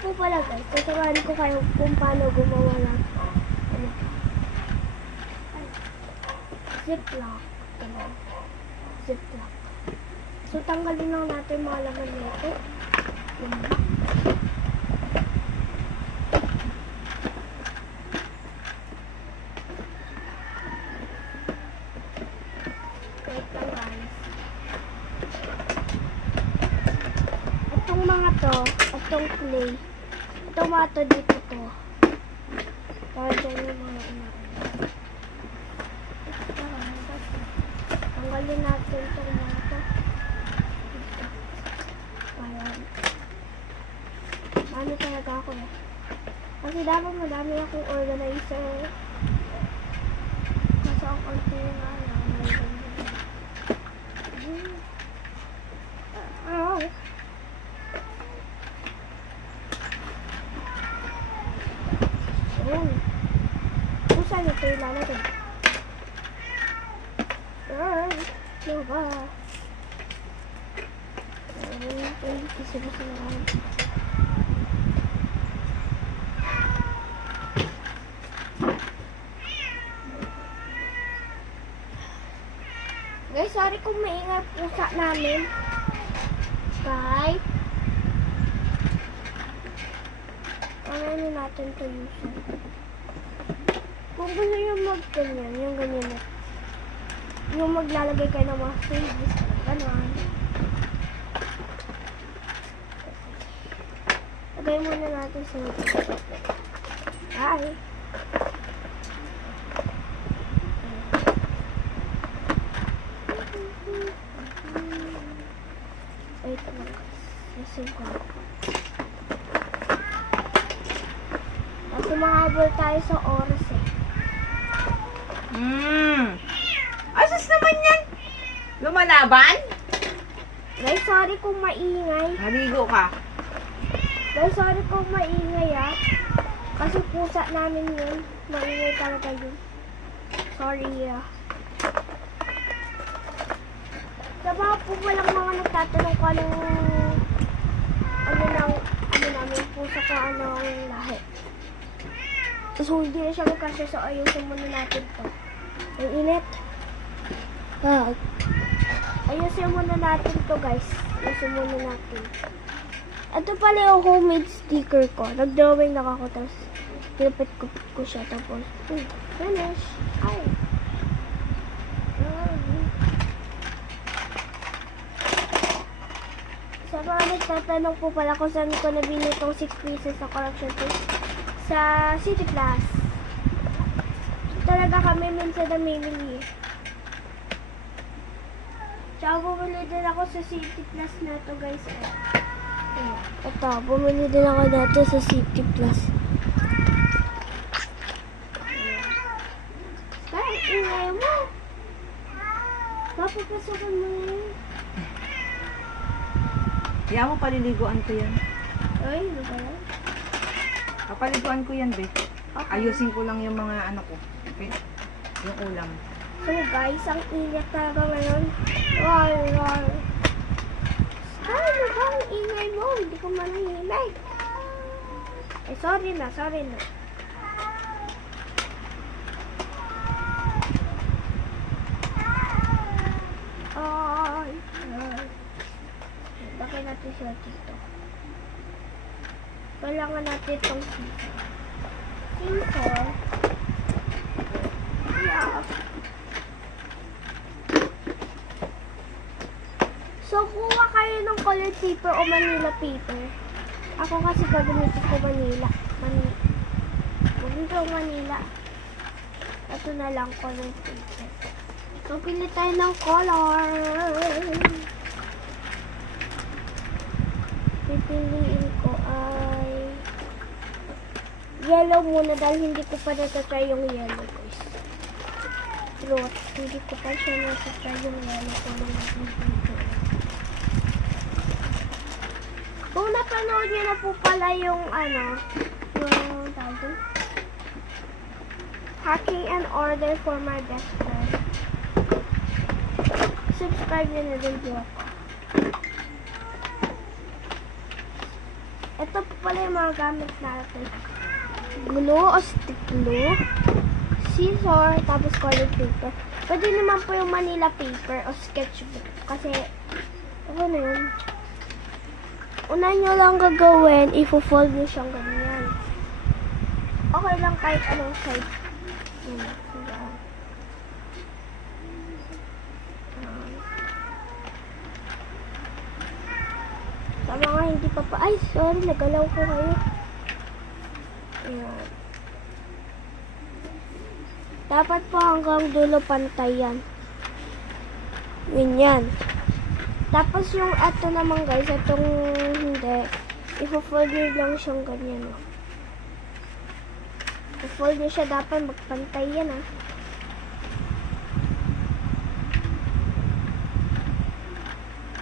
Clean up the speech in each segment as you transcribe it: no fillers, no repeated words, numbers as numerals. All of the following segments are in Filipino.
po pala guys, tuturuan ko kayo kung paano gumawa ng ano, ziplock. Ziplock. So, tanggalin lang natin mga laman nito. Yung back. Wait lang guys. Itong mga to, itong clay. Itong mga to dito to. Para dyan yung mga tanggalin natin itong mga to. Ayan. Ano talaga ako eh. Kasi dapat madami akong organizer. Kaso ang konti nga lang. Kung saan ito ilalagay? Ano ba? Guys, sorry kung maingay pusa namin. Bye. Ano natin ito yusin? Kung gusto nyo mag-ganyan, yung ganyan na. Yung maglalagay kayo ng mga freebies. Ganon. Lagay muna natin sa Bye. Wait lang. Nasave ko. Kasi mahabol tayo sa oras eh. Asas naman yan? Lumalaban? Guys, sorry kung maingay. Naligo ka. Guys, sorry kung maingay ah. Kasi pusa namin yun. Maingay talaga yun. Sorry ah. Sa mga po walang mga nagtatanong ko ano namin pusa ka anong lahi. So, hindi na siya magkasya. So, ayusin muna natin to. Ang init. Ayusin muna natin to guys. Ayusin muna natin. Ito pala yung homemade sticker ko. Nag-drawing lang ako. Tapos, pinapit ko siya. Tapos, finish. Ay. Sa mga nagtatanong po pala kung saan ko nabili itong 6 pieces sa collection tape sa City Plus. Talaga kami minsan namimili. Tsaka bumili din ako sa City Plus na to guys. Ito, bumili din ako dito sa City Plus. Kaya, ingay mo. Mapapasokan mo yun. Kaya mo paliliguan ko yan. Ay, ano ba yan? Papaliguan ko yan, Beth. Okay. Ayusin ko lang yung mga ano ko. Okay? Yung ulam. So guys, ang ingat talaga ngayon. Roar. Ano ba ang ingay mo? Hindi ko manahimay. Eh, sorry na. Ay. Lagay natin siya dito. Kailangan natin itong scissor. Yeah. So, kuha kayo ng colored paper o Manila paper. Ako kasi gagamitin ko Manila. Ganito ang Manila. Ito na lang colored paper. So, pili tayo ng color. Pipiliin ko ay yellow muna dahil hindi ko pa natatry yung yellow guys. Truth, hindi ko pa siya natatry yung yellow ko mga dito. Kung napanood niyo na po pala yung yung tawag Hacking and Order for My Best Friend, subscribe niyo na din po ako. Ito po pala yung mga gamit natin. Glue o stick glue, scissor, tapos colored paper. Pwede naman po yung Manila paper o sketchbook. Kasi, ano na yun? Una nyo lang gagawin, i-fold nyo siyang ganyan. Okay lang kahit anong side. Yan. Sa mga hindi pa pa, ay sorry, nagalaw ko kayo. Ayan. Dapat po hanggang dulo pantay yan. Ganyan. Tapos yung ato naman guys, itong hindi, i-fold nyo lang siyang ganyan. Oh. I-fold nyo siya, dapat magpantay yan ah.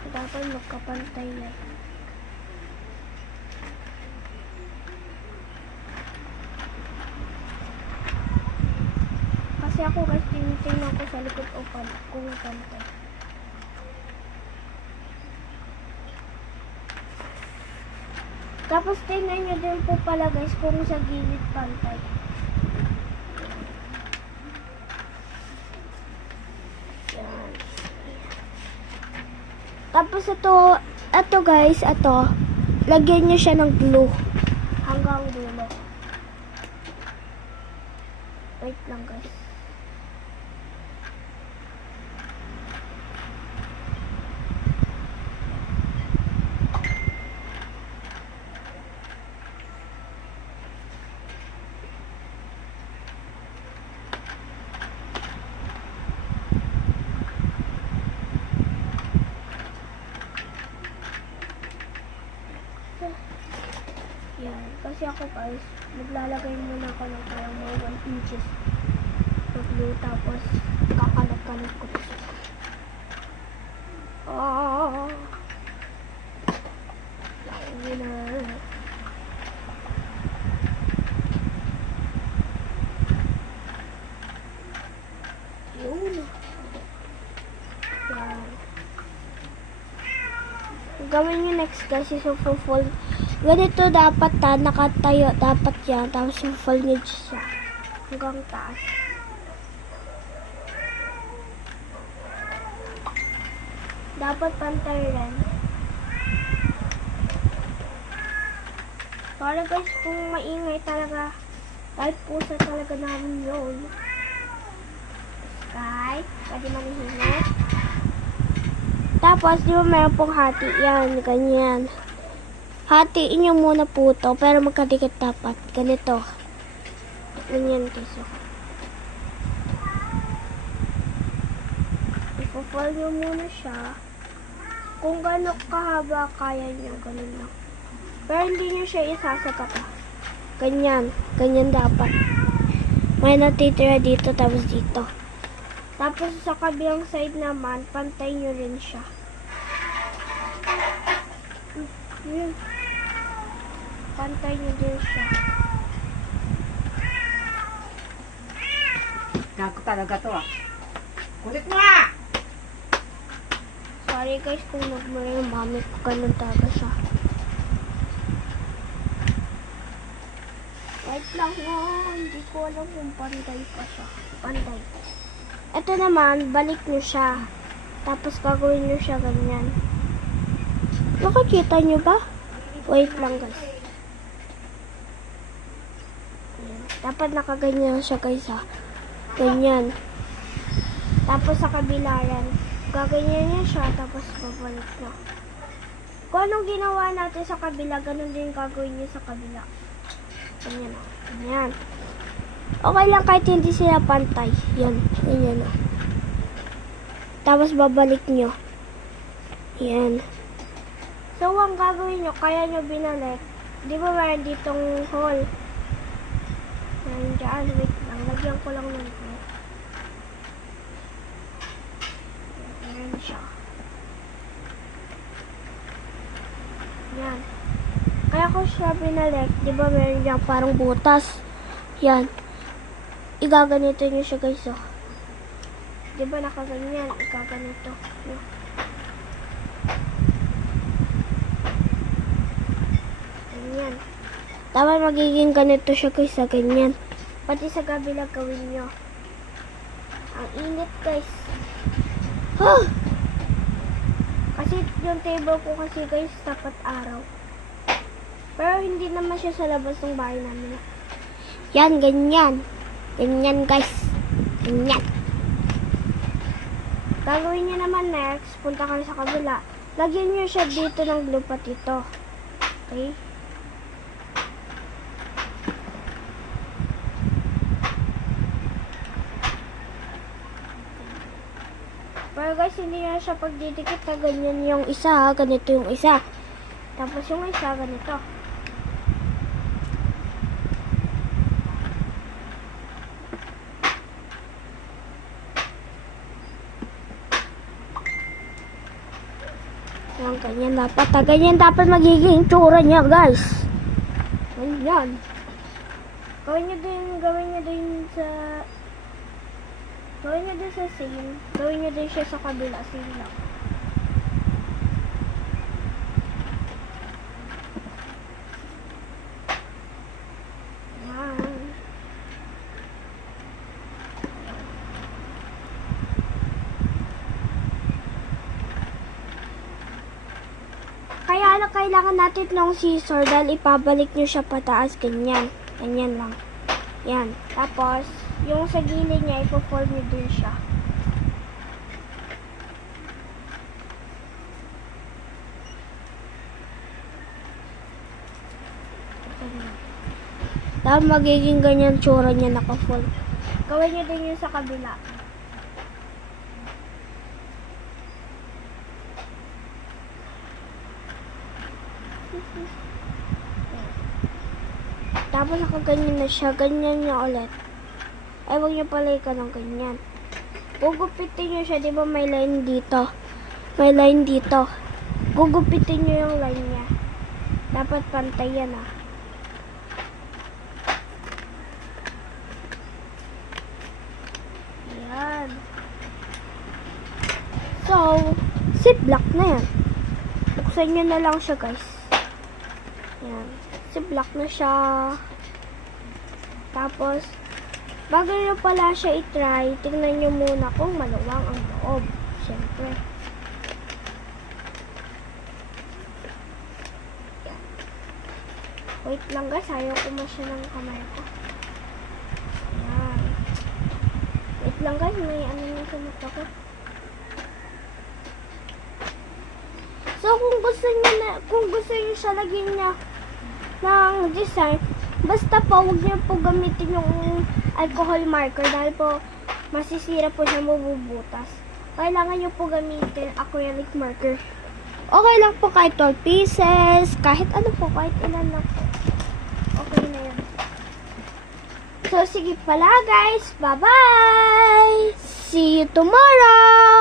Dapat magkapantay yan. Kasi ako guys, tinitingnan ko sa likod o kung pantay. Tapos tingnan nyo din po pala guys kung sa gilid pantay. Yan. Tapos ito guys, lagyan nyo siya ng glue hanggang dulo. Wait lang guys. Yan. Kasi ako guys, maglalagay muna ako ng parang mga 1 inches na glue, tapos kakalat-kalat ko ito. Yun na. Yun. Yan. Gawin nyo next guys is fold. Ganito dapat nakatayo dapat yan. Tapos fold nyo siya hanggang taas. Dapat pantay rin. Sorry guys kung maingay talaga. Kahit pusa talaga namin yun. Kahit pwede manihimik. Tapos, di ba meron pong hati? Yan, ganyan. Hatiin nyo muna po ito, pero magkadikit dapat. Ganito. Ganyan kasi. Ipo-fold nyo muna siya. Kung gano'n kahaba, kaya nyo. Ganun lang. Pero hindi nyo siya isasagapa. Ganyan. Ganyan dapat. May natitira dito, tapos dito. Tapos sa kabilang side naman, pantay nyo rin siya. Yun. Pantay nyo din siya. Gago talaga to ah. Kulit mo ah! Sorry guys kung nagmura yung mami ko, ganun talaga siya. Wait lang hindi ko alam kung pantay pa siya. Pantay. Ito naman, balik nyo siya. Tapos gagawin nyo siya ganyan. Nakikita nyo ba? Wait lang guys. Ayan. Dapat nakaganyan siya guys ha. Ganyan. Tapos sa kabila yan. Gaganyan niya siya, tapos babalik na. Kung anong ginawa natin sa kabila, ganun din gagawin niyo sa kabila. Ganyan o. Ganyan. Okay lang kahit hindi sila pantay. Yan. Ganyan o. Tapos babalik nyo. Yan. So, ang gagawin nyo, kaya nyo binalik. Di ba mayroon ditong hole? Yan dyan. Wait lang. Lagyan ko lang ng hole. Yan siya. Yan. Kaya ko siya binalik. Di ba meron dyan parang butas? Yan. Igaganito nyo siya guys oh. Di ba nakaganyan? Igaganito. Yan. Dapat magiging ganito siya guys, sa ganyan. Pati sa kabila gawin nyo. Ang init guys. Huh! Kasi yung table ko kasi guys, tapat araw. Pero hindi naman siya sa labas ng bahay namin. Yan, ganyan. Ganyan guys. Ganyan. Gagawin nyo naman next, punta kayo sa kabila. Lagyan nyo siya dito ng glue pat ito. Okay? Pero guys, hindi na siya pagdidikit na ganyan yung isa, ganito yung isa. Tapos yung isa, ganito. Yan, ganyan dapat. Ganyan dapat magiging tsura niya, guys. Ganyan. Gawin nyo din sa... Gawin nyo din sa same. Gawin nyo din siya sa kabila. Same lang. Yan. Kaya kailangan natin ng scissor dahil ipabalik nyo siya pataas. Ganyan. Ganyan lang. Yan. Tapos, yung sa gilid niya, ipo-fold nyo din siya. Tapos magiging ganyan tsura niya naka-fold. Gawin nyo din yun sa kabila. Tapos nakaganyan na siya. Ganyan niya ulit. Ay, huwag niyo pala ng ganyan. Gugupitin niyo siya. Di ba may line dito? May line dito. Gugupitin niyo yung line niya. Dapat pantay yan ah. Yan. So, ziplock na yan. Buksan niyo na lang siya guys. Yan. Ziplock na siya. Tapos, bago nyo pala siya i-try, tingnan nyo muna kung maluwang ang loob. Siyempre. Yan. Wait lang guys, ayaw ko masya ng kamay ko. Yan. Wait lang guys, may ano na sa mata ko. So, kung gusto niyo siya lagyan niya ng design, basta po, huwag niyo po gamitin yung alcohol marker dahil po masisira po siya, mabubutas. Kailangan niyo po gamitin acrylic marker. Okay lang po kahit 12 pieces, kahit ano po, kahit ilan lang po. Okay na yan. So, sige pala guys. Bye-bye! See you tomorrow!